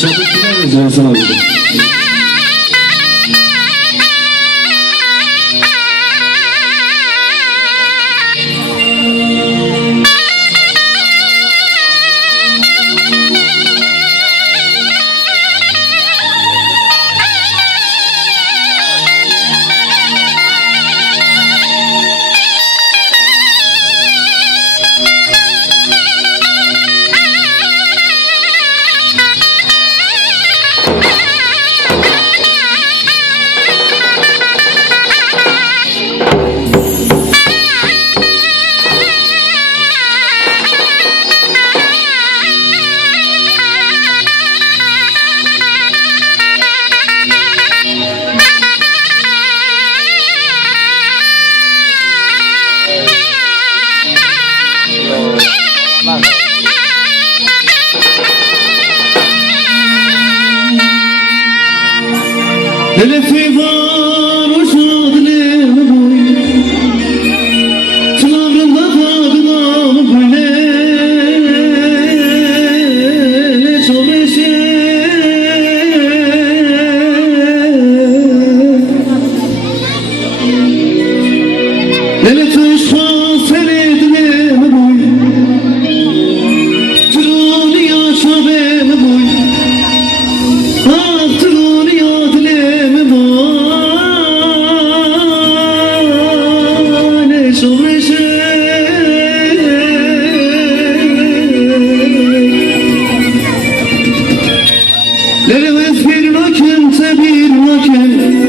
Çapık gidemeyiz Hasan abi. Elefi var uçu dileme boy, çınarında kadınam böyle, çok eşe. Elefi uçma seni dileme boy, çırağını yaşa beme boy, ah çırağını ya dileme boy. Lele bir nakin, te bir nakin,